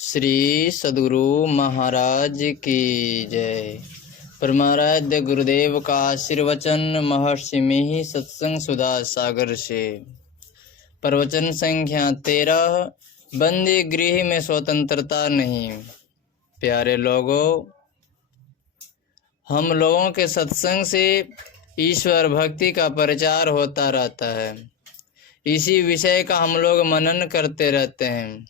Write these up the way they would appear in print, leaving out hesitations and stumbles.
श्री सद्गुरु महाराज की जय। परमाराध्य गुरुदेव का आशीर्वचन महर्षि में ही सत्संग सुधा सागर से। प्रवचन संख्या 13। बंदी गृह में स्वतंत्रता नहीं। प्यारे लोगों, हम लोगों के सत्संग से ईश्वर भक्ति का प्रचार होता रहता है। इसी विषय का हम लोग मनन करते रहते हैं।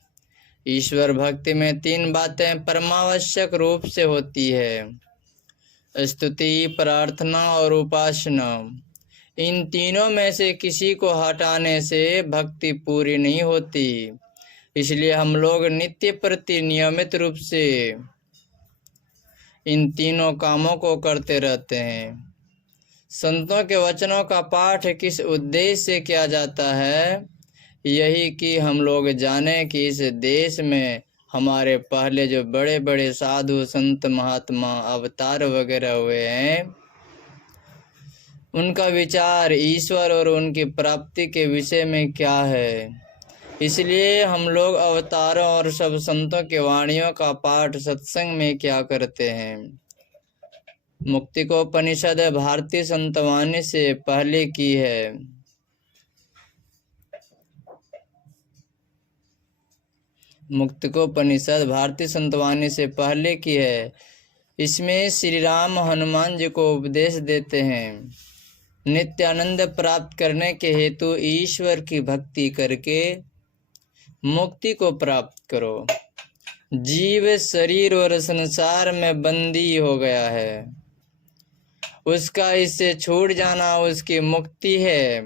ईश्वर भक्ति में 3 बातें परमावश्यक रूप से होती है: स्तुति, प्रार्थना और उपासना। इन तीनों में से किसी को हटाने से भक्ति पूरी नहीं होती। इसलिए हम लोग नित्य प्रति नियमित रूप से इन तीनों कामों को करते रहते हैं। संतों के वचनों का पाठ किस उद्देश्य से किया जाता है? यही कि हम लोग जाने कि इस देश में हमारे पहले जो बड़े बड़े साधु संत महात्मा अवतार वगैरह हुए हैं, उनका विचार ईश्वर और उनकी प्राप्ति के विषय में क्या है। इसलिए हम लोग अवतारों और सब संतों के वाणियों का पाठ सत्संग में क्या करते हैं। मुक्तिकोपनिषद भारतीय संतवाणी से पहले की है। मुक्तिकोपनिषद भारतीय संतवाणी से पहले की है। इसमें श्री राम हनुमान जी को उपदेश देते हैं, नित्य आनंद प्राप्त करने के हेतु ईश्वर की भक्ति करके मुक्ति को प्राप्त करो। जीव शरीर और संसार में बंदी हो गया है, उसका इससे छूट जाना उसकी मुक्ति है।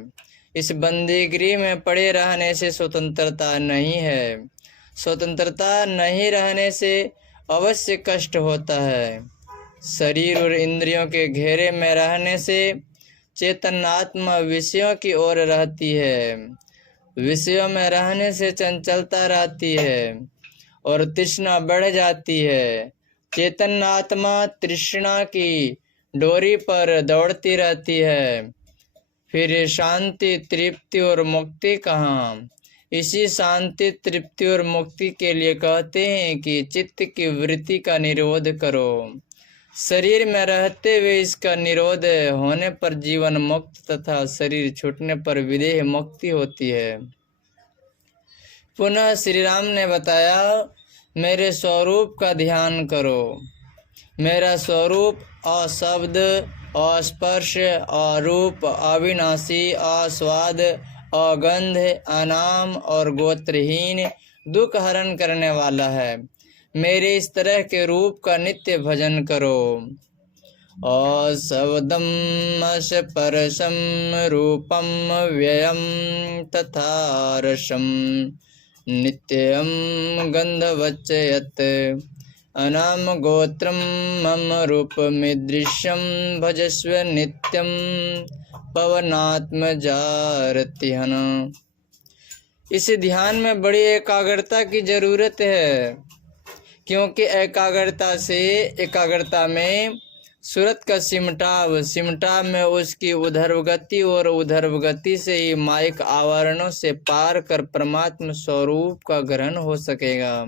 इस बंदीगिरी में पड़े रहने से स्वतंत्रता नहीं है। स्वतंत्रता नहीं रहने से अवश्य कष्ट होता है। शरीर और इंद्रियों के घेरे में रहने से चेतनात्मा विषयों की ओर रहती है। विषयों में रहने से चंचलता रहती है और तृष्णा बढ़ जाती है। चेतनात्मा तृष्णा की डोरी पर दौड़ती रहती है। फिर शांति, तृप्ति और मुक्ति कहाँ? इसी शांति, तृप्ति और मुक्ति के लिए कहते हैं कि चित्त की वृत्ति का निरोध करो। शरीर में रहते हुए इसका निरोध होने पर जीवन मुक्त तथा शरीर छूटने पर विदेह मुक्ति होती है। पुनः श्री राम ने बताया, मेरे स्वरूप का ध्यान करो। मेरा स्वरूप अशब्द, अस्पर्श, अरूप, अविनाशी, अस्वाद, अगंध, अनाम और गोत्रहीन, दुख हरण करने वाला है। मेरे इस तरह के रूप का नित्य भजन करो। अशब्दम स्पर्शम रूपम व्ययम तथा रसम नित्यम गंधवच्चयत् अनाम गोत्रम मम रूपमिदृश्यम भजस्व नित्यम पवनात्मजारतिहन। इस ध्यान में बड़ी एकाग्रता की जरूरत है, क्योंकि एकाग्रता में सूरत का सिमटाव में उसकी उधर्व गति और उधर्व गति से ही माइक आवरणों से पार कर परमात्म स्वरूप का ग्रहण हो सकेगा।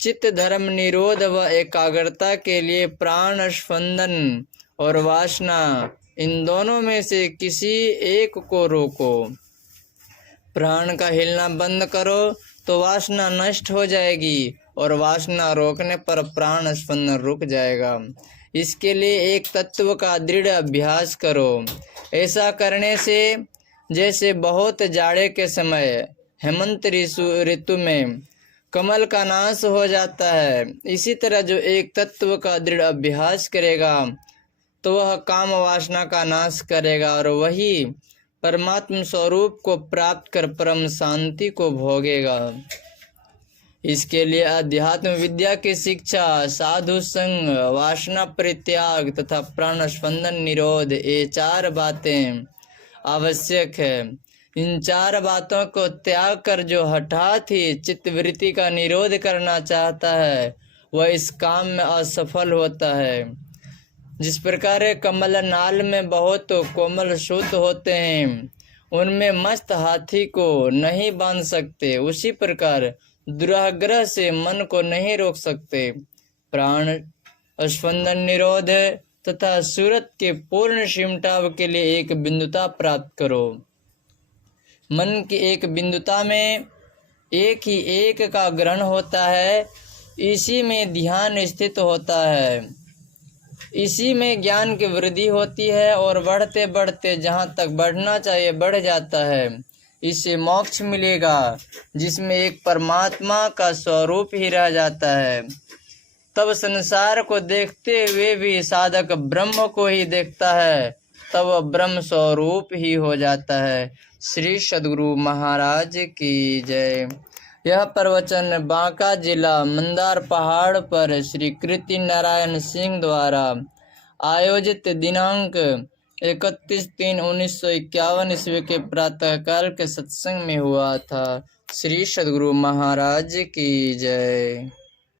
चित्त धर्म निरोध व एकाग्रता के लिए प्राण स्पंदन और वासना, इन दोनों में से किसी एक को रोको। प्राण का हिलना बंद करो तो वासना नष्ट हो जाएगी और वासना रोकने पर प्राण स्पंदन रुक जाएगा। इसके लिए एक तत्व का दृढ़ अभ्यास करो। ऐसा करने से जैसे बहुत जाड़े के समय हेमंत ऋतु में कमल का नाश हो जाता है, इसी तरह जो एक तत्व का दृढ़ अभ्यास करेगा तो वह काम वासना का नाश करेगा और वही परमात्म स्वरूप को प्राप्त कर परम शांति को भोगेगा। इसके लिए अध्यात्म विद्या की शिक्षा, साधु संग, वासना परित्याग तथा प्राण स्पंदन निरोध, ये 4 बातें आवश्यक है। इन 4 बातों को त्याग कर जो हठात ही चित्तवृत्ति का निरोध करना चाहता है, वह इस काम में असफल होता है। जिस प्रकार कमल नाल में बहुत कोमल सूत होते हैं, उनमें मस्त हाथी को नहीं बांध सकते, उसी प्रकार दुराग्रह से मन को नहीं रोक सकते। प्राण स्पंदन निरोध तथा सूरत के पूर्ण सिमटाव के लिए एक बिंदुता प्राप्त करो। मन की एक बिंदुता में एक ही एक का ग्रहण होता है, इसी में ध्यान स्थित होता है, इसी में ज्ञान की वृद्धि होती है और बढ़ते बढ़ते जहाँ तक बढ़ना चाहिए बढ़ जाता है। इससे मोक्ष मिलेगा जिसमें एक परमात्मा का स्वरूप ही रह जाता है। तब संसार को देखते हुए भी साधक ब्रह्म को ही देखता है, तब वह ब्रह्म स्वरूप ही हो जाता है। श्री सद्गुरु महाराज की जय। यह प्रवचन बांका जिला मंदार पहाड़ पर श्री कृति नारायण सिंह द्वारा आयोजित दिनांक 31/3/1951 ईस्वी के प्रातःकाल के सत्संग में हुआ था। श्री सद्गुरु महाराज की जय।